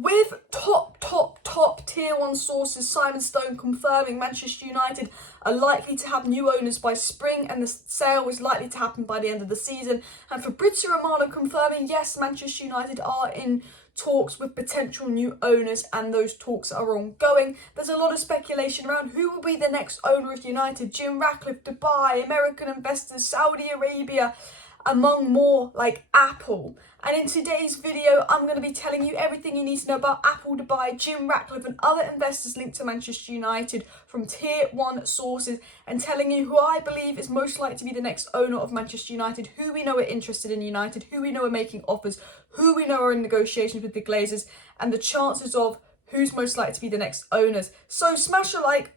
With top tier one sources, Simon Stone confirming Manchester United are likely to have new owners by spring and the sale is likely to happen by the end of the season. And Fabrizio Romano confirming, yes, Manchester United are in talks with potential new owners and those talks are ongoing. There's a lot of speculation around who will be the next owner of United. Jim Ratcliffe, Dubai, American investors, Saudi Arabia, among more, like Apple. And in today's video, I'm going to be telling you everything you need to know about Apple, Dubai, Jim Ratcliffe and other investors linked to Manchester United from tier one sources, and telling you who I believe is most likely to be the next owner of Manchester United, who we know are interested in United, who we know are making offers, who we know are in negotiations with the Glazers, and the chances of who's most likely to be the next owners. So smash a like,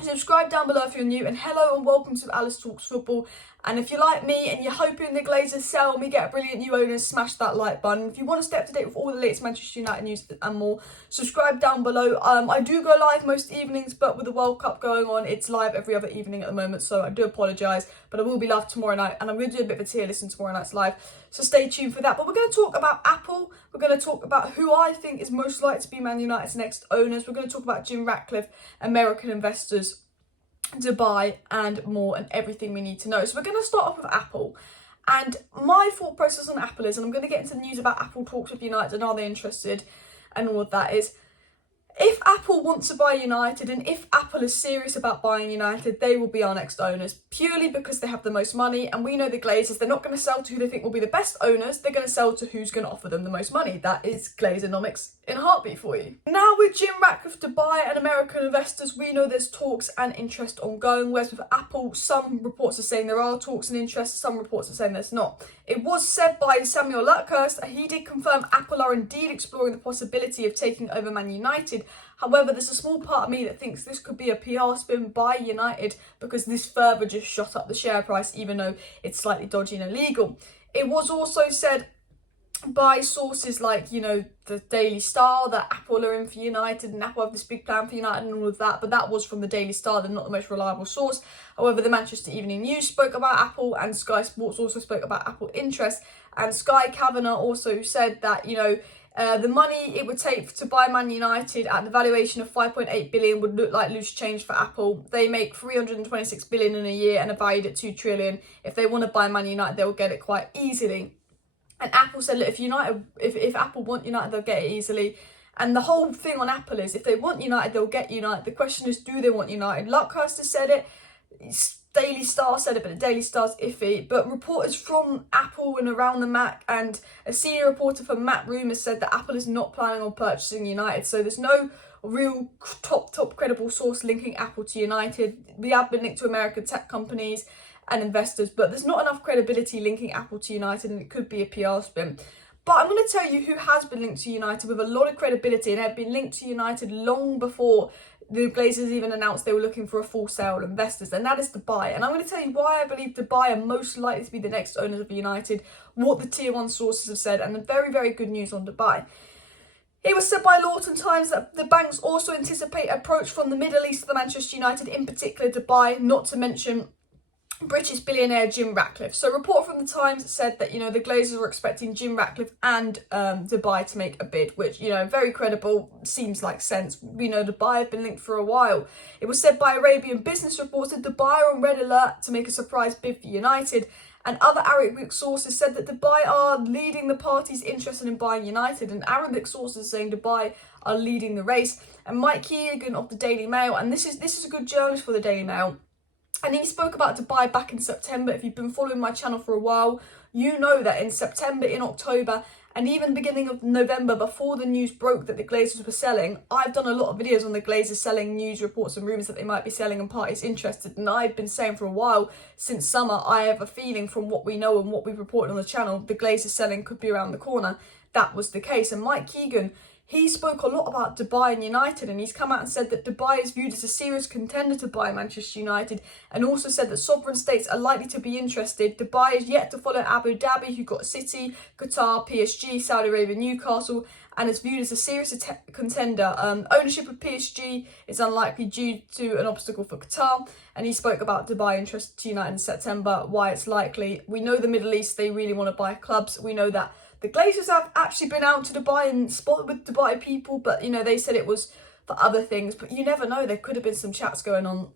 subscribe down below if you're new, and hello and welcome to Alice Talks Football. And if you're like me and you're hoping the Glazers sell and we get a brilliant new owner, smash that like button. If you want to stay up to date with all the latest Manchester United news and more, subscribe down below. I do go live most evenings, but with the World Cup going on, it's live every other evening at the moment, so I do apologise, but I will be live tomorrow night, and I'm going to do a bit of a tier list in tomorrow night's live, so stay tuned for that. But we're going to talk about Apple, we're going to talk about who I think is most likely to be Man United's next owners, we're going to talk about Jim Ratcliffe, American investors, Dubai and more, and everything we need to know. So we're going to start off with Apple, and my thought process on Apple is, and I'm going to get into the news about Apple talks with United and are they interested and all of that, is if Apple wants to buy United and if Apple is serious about buying United, they will be our next owners, purely because they have the most money, and we know the Glazers, they're not going to sell to who they think will be the best owners, they're going to sell to who's going to offer them the most money. That is Glazeronomics in a heartbeat for you. Now with Jim Ratcliffe, Dubai and American investors, we know there's talks and interest ongoing, whereas with Apple, some reports are saying there are talks and interest, some reports are saying there's not. It was said by Samuel Luckhurst, he did confirm Apple are indeed exploring the possibility of taking over Man United. However, there's a small part of me that thinks this could be a PR spin by United because this further just shot up the share price, even though it's slightly dodgy and illegal. It was also said by sources like, you know, the Daily Star that Apple are in for United and Apple have this big plan for United and all of that, but that was from the Daily Star, they're not the most reliable source. However, the Manchester Evening News spoke about Apple and Sky Sports also spoke about Apple interest, and Sky Kavanagh also said that, you know, the money it would take to buy Man United at the valuation of 5.8 billion would look like loose change for Apple. They make 326 billion in a year and are valued at 2 trillion. If they want to buy Man United, they'll get it quite easily. And Apple said, look, if Apple want United, they'll get it easily. And the whole thing on Apple is, if they want United, they'll get United. The question is, do they want United? Luckhurst has said it. Daily Star said it, but the Daily Star's iffy. But reporters from Apple and around the Mac and a senior reporter from Matt Room has said that Apple is not planning on purchasing United. So there's no real top credible source linking Apple to United. We have been linked to American tech companies and investors, but there's not enough credibility linking Apple to United, and it could be a PR spin. But I'm going to tell you who has been linked to United with a lot of credibility and have been linked to United long before the Glazers even announced they were looking for a full sale of investors, and that is Dubai. And I'm going to tell you why I believe Dubai are most likely to be the next owners of United, what the tier one sources have said, and the very, very good news on Dubai. It was said by Lawton Times that the banks also anticipate approach from the Middle East to the Manchester United, in particular Dubai, not to mention British billionaire Jim Ratcliffe. So a report from the Times said that, you know, the Glazers were expecting Jim Ratcliffe and Dubai to make a bid, which, you know, very credible, seems like sense. We know Dubai have been linked for a while. It was said by Arabian Business Reports that Dubai are on red alert to make a surprise bid for United, and other Arabic sources said that Dubai are leading the parties interested in buying United, and Arabic sources saying Dubai are leading the race. And Mike Keegan of the Daily Mail, and this is a good journalist for the Daily Mail, and he spoke about Dubai back in September. If you've been following my channel for a while, you know that in September, in October, and even beginning of November, before the news broke that the Glazers were selling, I've done a lot of videos on the Glazers selling, news reports and rumours that they might be selling and parties interested. And I've been saying for a while, since summer, I have a feeling from what we know and what we've reported on the channel, the Glazers selling could be around the corner. That was the case. And Mike Keegan, he spoke a lot about Dubai and United, and he's come out and said that Dubai is viewed as a serious contender to buy Manchester United, and also said that sovereign states are likely to be interested. Dubai is yet to follow Abu Dhabi, who got City, Qatar, PSG, Saudi Arabia, Newcastle, and is viewed as a serious contender. Ownership of PSG is unlikely due to an obstacle for Qatar, and he spoke about Dubai interest to United in September, why it's likely. We know the Middle East, they really want to buy clubs. We know that The Glazers have actually been out to Dubai and spotted with Dubai people, but, you know, they said it was for other things. But you never know, there could have been some chats going on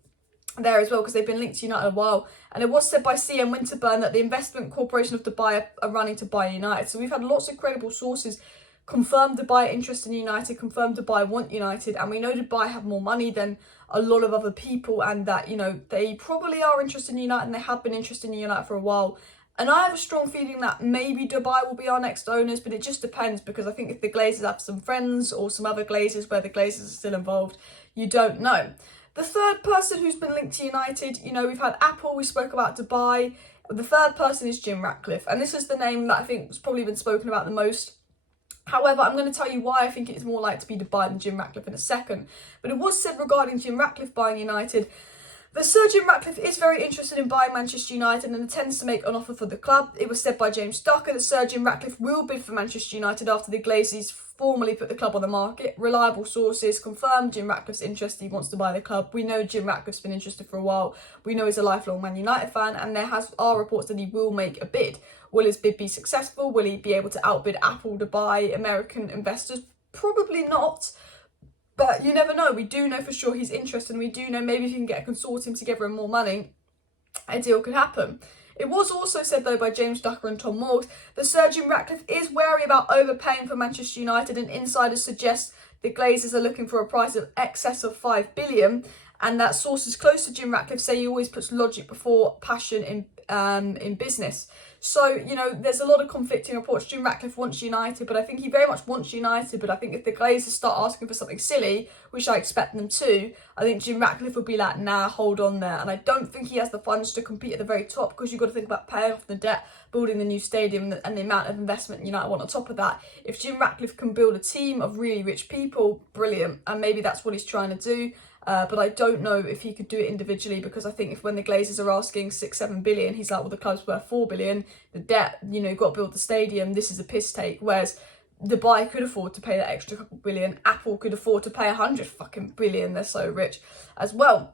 there as well, because they've been linked to United a while. And it was said by CM Winterburn that the Investment Corporation of Dubai are running to buy United. So we've had lots of credible sources confirm Dubai interest in United, confirm Dubai want United, and we know Dubai have more money than a lot of other people, and that, you know, they probably are interested in United, and they have been interested in United for a while. And I have a strong feeling that maybe Dubai will be our next owners, but it just depends, because I think if the Glazers have some friends or some other Glazers where the Glazers are still involved, you don't know. The third person who's been linked to United, you know, we've had Apple, we spoke about Dubai. The third person is Jim Ratcliffe, and this is the name that I think has probably been spoken about the most. However, I'm going to tell you why I think it's more likely to be Dubai than Jim Ratcliffe in a second. But it was said regarding Jim Ratcliffe buying United that Sir Jim Ratcliffe is very interested in buying Manchester United and intends to make an offer for the club. It was said by James Ducker that Sir Jim Ratcliffe will bid for Manchester United after the Glazers formally put the club on the market. Reliable sources confirmed Jim Ratcliffe's interest. He wants to buy the club. We know Jim Ratcliffe's been interested for a while. We know he's a lifelong Man United fan, and there are reports that he will make a bid. Will his bid be successful? Will he be able to outbid Apple, Dubai, American investors? Probably not. But you never know. We do know for sure he's interested, and we do know maybe if you can get a consortium together and more money, a deal could happen. It was also said, though, by James Ducker and Tom Morgs that Sir Jim Ratcliffe is wary about overpaying for Manchester United, and insiders suggest the Glazers are looking for a price of excess of $5 billion, and that sources close to Jim Ratcliffe say he always puts logic before passion in business. So, you know, there's a lot of conflicting reports. Jim Ratcliffe wants United, but I think he very much wants United. But I think if the Glazers start asking for something silly, which I expect them to, I think Jim Ratcliffe would be like, nah, hold on there. And I don't think he has the funds to compete at the very top, because you've got to think about paying off the debt, building the new stadium, and the amount of investment United want on top of that. If Jim Ratcliffe can build a team of really rich people, brilliant. And maybe that's what he's trying to do. But I don't know if he could do it individually, because I think if when the Glazers are asking 6-7 billion, he's like, well, the club's worth 4 billion, the debt, you know, you've got to build the stadium, this is a piss take. Whereas Dubai could afford to pay that extra couple billion, Apple could afford to pay 100 fucking billion, they're so rich as well.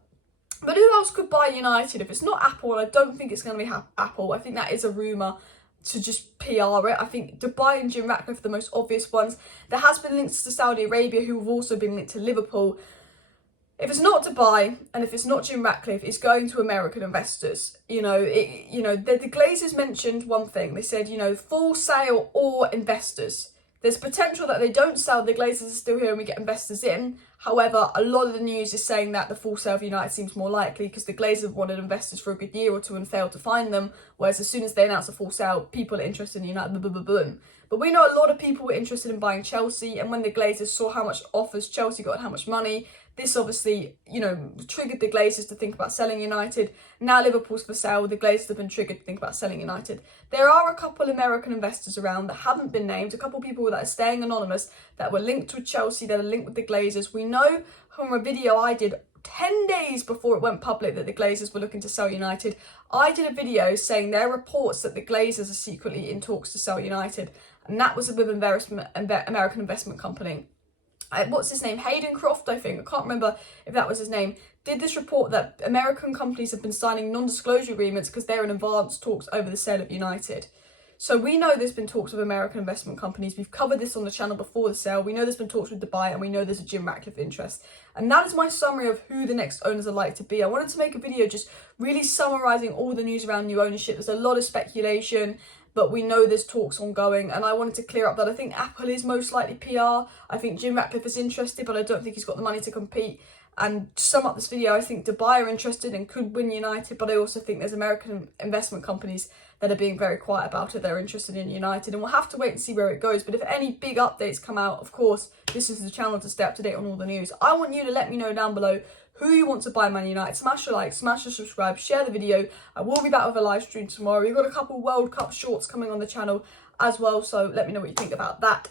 But who else could buy United? If it's not Apple, and I don't think it's going to be Apple, I think that is a rumour to just PR it. I think Dubai and Jim Ratcliffe are the most obvious ones. There has been links to Saudi Arabia, who have also been linked to Liverpool. If it's not Dubai, and if it's not Jim Ratcliffe, it's going to American investors. You know, the Glazers mentioned one thing. They said, you know, full sale or investors. There's potential that they don't sell, the Glazers are still here and we get investors in. However, a lot of the news is saying that the full sale of United seems more likely, because the Glazers wanted investors for a good year or two and failed to find them. Whereas as soon as they announce a full sale, people are interested in United, boom. But we know a lot of people were interested in buying Chelsea, and when the Glazers saw how much offers Chelsea got and how much money, this obviously, you know, triggered the Glazers to think about selling United. Now Liverpool's for sale, the Glazers have been triggered to think about selling United. There are a couple American investors around that haven't been named, a couple people that are staying anonymous, that were linked with Chelsea, that are linked with the Glazers. We know from a video I did 10 days before it went public that the Glazers were looking to sell United. I did a video saying there are reports that the Glazers are secretly in talks to sell United, and that was with an American investment company. What's his name? Hayden Croft, I think. I can't remember if that was his name. Did this report that American companies have been signing non-disclosure agreements because they're in advanced talks over the sale of United. So we know there's been talks with American investment companies. We've covered this on the channel before the sale. We know there's been talks with Dubai, and we know there's a Jim Ratcliffe interest. And that is my summary of who the next owners are like to be. I wanted to make a video just really summarising all the news around new ownership. There's a lot of speculation, but we know there's talks ongoing, and I wanted to clear up that I think Apple is most likely PR. I think Jim Ratcliffe is interested, but I don't think he's got the money to compete. And to sum up this video, I think Dubai are interested and could win United, but I also think there's American investment companies that are being very quiet about it. They're interested in United, and we'll have to wait and see where it goes. But if any big updates come out, of course, this is the channel to stay up to date on all the news. I want you to let me know down below who you want to buy Man United. Smash a like, smash a subscribe, share the video. I will be back with a live stream tomorrow. We've got a couple World Cup shorts coming on the channel as well, so let me know what you think about that.